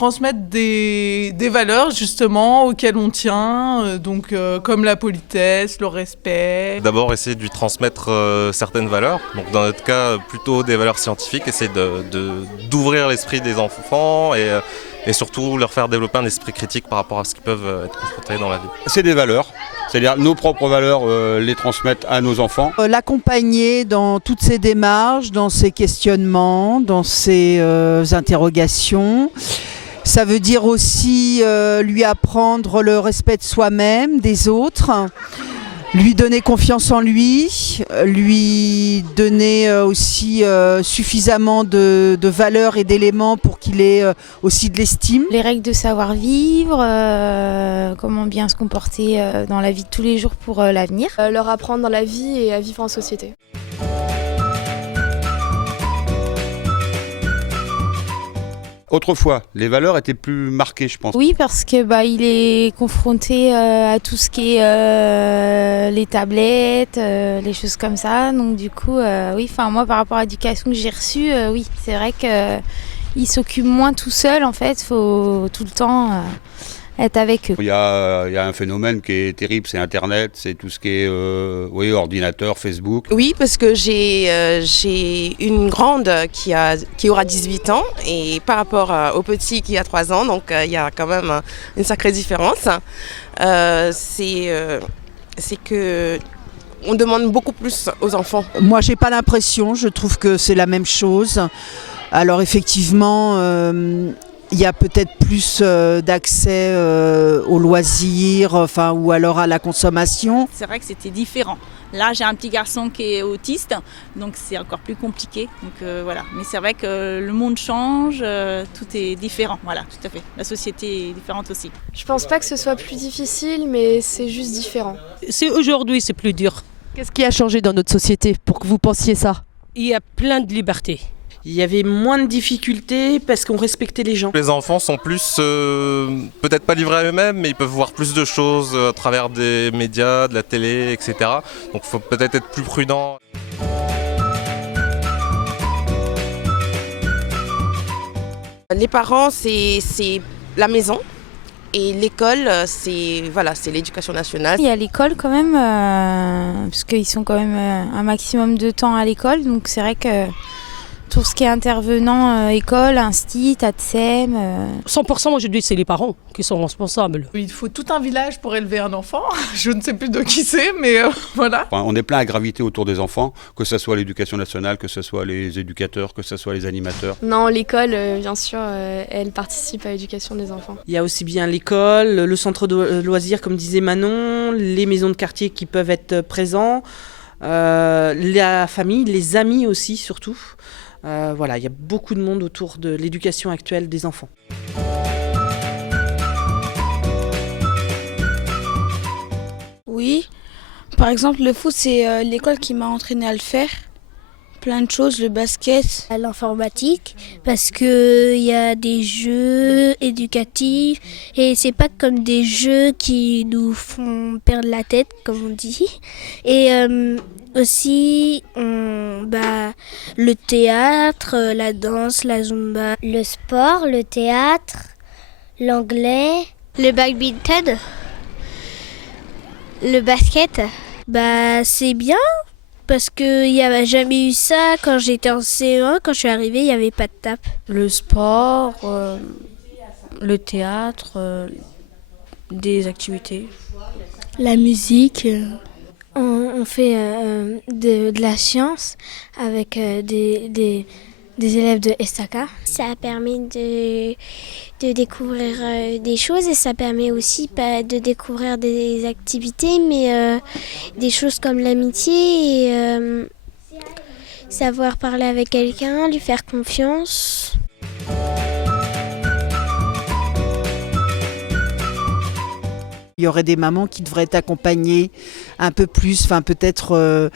transmettre des valeurs justement auxquelles on tient, comme la politesse, le respect. D'abord essayer de lui transmettre certaines valeurs, donc dans notre cas plutôt des valeurs scientifiques, essayer d'ouvrir l'esprit des enfants et surtout leur faire développer un esprit critique par rapport à ce qu'ils peuvent être confrontés dans la vie. C'est des valeurs, c'est-à-dire nos propres valeurs, les transmettre à nos enfants. L'accompagner dans toutes ses démarches, dans ses questionnements, dans ses interrogations. Ça veut dire aussi lui apprendre le respect de soi-même, des autres. Lui donner confiance en lui, lui donner aussi suffisamment de valeurs et d'éléments pour qu'il ait aussi de l'estime. Les règles de savoir-vivre, comment bien se comporter dans la vie de tous les jours pour l'avenir. Leur apprendre la vie et à vivre en société. Autrefois, les valeurs étaient plus marquées, je pense. Oui, parce que il est confronté à tout ce qui est les tablettes, les choses comme ça. Donc du coup, moi par rapport à l'éducation que j'ai reçue, oui, c'est vrai qu'il s'occupe moins tout seul en fait. Faut tout le temps être avec eux. Il y a un phénomène qui est terrible, c'est Internet, c'est tout ce qui est ordinateur, Facebook. Oui, parce que j'ai une grande qui aura 18 ans et par rapport au petit qui a 3 ans, donc il y a quand même une sacrée différence. C'est que on demande beaucoup plus aux enfants. Moi, j'ai pas l'impression, je trouve que c'est la même chose. Alors effectivement, il y a peut-être plus d'accès aux loisirs, ou alors à la consommation. C'est vrai que c'était différent. Là, j'ai un petit garçon qui est autiste, donc c'est encore plus compliqué. Donc voilà. Mais c'est vrai que le monde change, tout est différent. Voilà, tout à fait. La société est différente aussi. Je pense pas que ce soit plus difficile, mais c'est juste différent. Aujourd'hui, c'est plus dur. Qu'est-ce qui a changé dans notre société pour que vous pensiez ça ? Il y a plein de libertés. Il y avait moins de difficultés parce qu'on respectait les gens. Les enfants sont plus, peut-être pas livrés à eux-mêmes, mais ils peuvent voir plus de choses à travers des médias, de la télé, etc. Donc il faut peut-être être plus prudent. Les parents, c'est la maison. Et l'école, c'est l'éducation nationale. Il y a l'école quand même, parce qu'ils sont quand même un maximum de temps à l'école. Donc c'est vrai que tout ce qui est intervenant, école, instit, ATSEM. 100%, moi je dis c'est les parents qui sont responsables. Il faut tout un village pour élever un enfant. Je ne sais plus de qui c'est, mais voilà. On est plein à graviter autour des enfants, que ce soit l'éducation nationale, que ce soit les éducateurs, que ce soit les animateurs. Non, l'école, bien sûr, elle participe à l'éducation des enfants. Il y a aussi bien l'école, le centre de loisirs, comme disait Manon, les maisons de quartier qui peuvent être présents, la famille, les amis aussi surtout. Il y a beaucoup de monde autour de l'éducation actuelle des enfants. Oui, par exemple le foot c'est l'école qui m'a entraîné à le faire. Plein de choses, le basket. L'informatique, parce qu'il y a des jeux éducatifs et c'est pas comme des jeux qui nous font perdre la tête, comme on dit. Et aussi, le théâtre, la danse, la zumba. Le sport, le théâtre, l'anglais. Le badminton. Le basket. C'est bien. Parce qu'il n'y avait jamais eu ça quand j'étais en CE1. Quand je suis arrivée, il n'y avait pas de tape. Le sport, le théâtre, des activités. La musique. On fait de la science avec des élèves de Estaca. Ça a permis de découvrir des choses et ça permet aussi de découvrir des activités, mais des choses comme l'amitié et savoir parler avec quelqu'un, lui faire confiance. Il y aurait des mamans qui devraient être accompagnées un peu plus, peut-être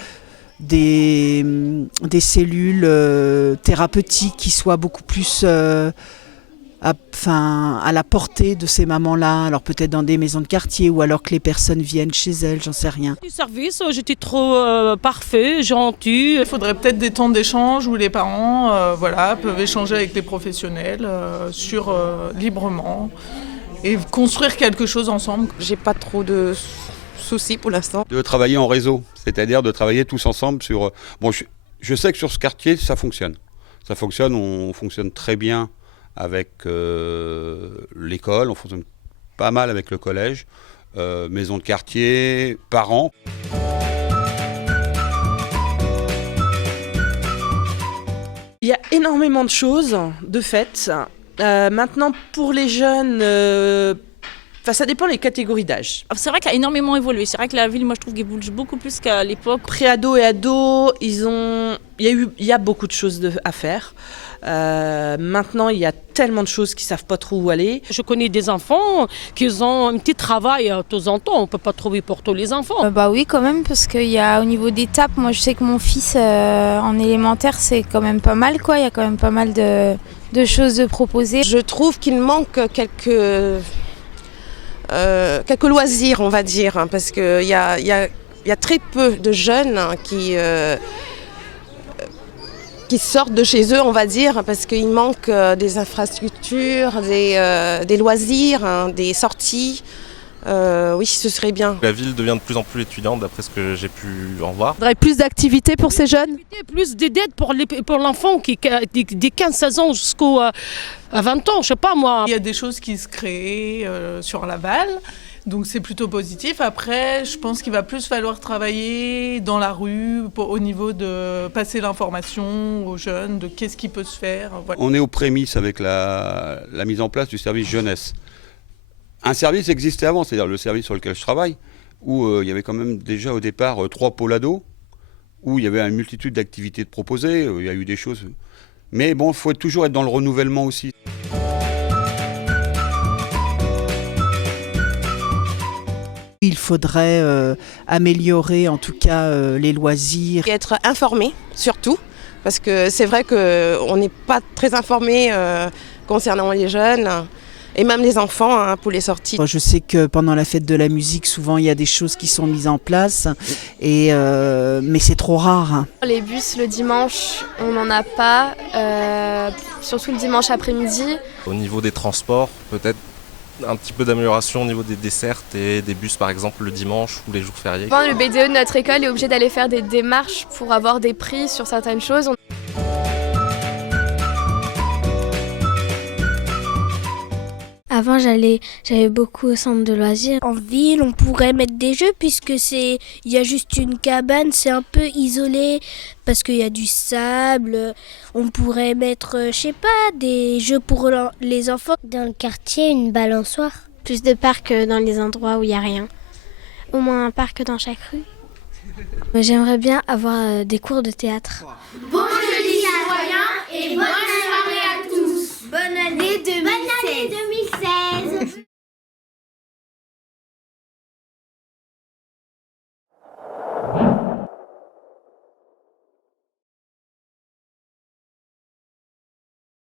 des cellules thérapeutiques qui soient beaucoup plus à la portée de ces mamans-là, alors peut-être dans des maisons de quartier ou alors que les personnes viennent chez elles, j'en sais rien. Le service, j'étais trop parfait, gentil. Il faudrait peut-être des temps d'échange où les parents peuvent échanger avec les professionnels librement et construire quelque chose ensemble. J'ai pas trop de soucis pour l'instant. De travailler en réseau, c'est-à-dire de travailler tous ensemble sur... Bon, je sais que sur ce quartier, ça fonctionne. Ça fonctionne, on fonctionne très bien avec l'école, on fonctionne pas mal avec le collège, maison de quartier, parents. Il y a énormément de choses, de fait. Maintenant, pour les jeunes, ça dépend des catégories d'âge. C'est vrai qu'il a énormément évolué. C'est vrai que la ville, moi, je trouve qu'elle bouge beaucoup plus qu'à l'époque. Pré-ado et ado, il y a beaucoup de choses à faire. Maintenant, il y a tellement de choses qu'ils ne savent pas trop où aller. Je connais des enfants qui ont un petit travail de temps en temps. On ne peut pas trouver pour tous les enfants. Bah oui, quand même, parce qu'il y a au niveau d'étapes, moi je sais que mon fils en élémentaire, c'est quand même pas mal, quoi. Il y a quand même pas mal de choses de proposer. Je trouve qu'il manque quelques loisirs, on va dire, hein, parce qu'il y a très peu de jeunes qui sortent de chez eux, on va dire, parce qu'il manque des infrastructures, des loisirs, hein, des sorties. Oui, ce serait bien. La ville devient de plus en plus étudiante, d'après ce que j'ai pu en voir. Il faudrait plus d'activités pour ces jeunes? Plus d'aide pour l'enfant qui des 15-16 ans jusqu'à 20 ans, je sais pas moi. Il y a des choses qui se créent sur Laval. Donc c'est plutôt positif. Après, je pense qu'il va plus falloir travailler dans la rue au niveau de passer l'information aux jeunes de qu'est-ce qui peut se faire. Voilà. On est aux prémices avec la mise en place du service jeunesse. Un service existait avant, c'est-à-dire le service sur lequel je travaille, où il y avait quand même déjà au départ 3 pôles ados, où il y avait une multitude d'activités de proposées, il y a eu des choses. Mais bon, il faut toujours être dans le renouvellement aussi. Il faudrait améliorer en tout cas les loisirs. Et être informé surtout, parce que c'est vrai qu'on n'est pas très informé concernant les jeunes et même les enfants hein, pour les sorties. Je sais que pendant la fête de la musique, souvent il y a des choses qui sont mises en place, mais c'est trop rare. Les bus le dimanche, on n'en a pas, surtout le dimanche après-midi. Au niveau des transports, peut-être un petit peu d'amélioration au niveau des dessertes et des bus par exemple le dimanche ou les jours fériés. Le BDE de notre école est obligé d'aller faire des démarches pour avoir des prix sur certaines choses. Avant, j'allais beaucoup au centre de loisirs. En ville, on pourrait mettre des jeux puisque il y a juste une cabane, c'est un peu isolé parce qu'il y a du sable. On pourrait mettre, je sais pas, des jeux pour les enfants. Dans le quartier, une balançoire. Plus de parcs dans les endroits où il n'y a rien. Au moins un parc dans chaque rue. J'aimerais bien avoir des cours de théâtre. Bon jeudi citoyen et bonne soirée.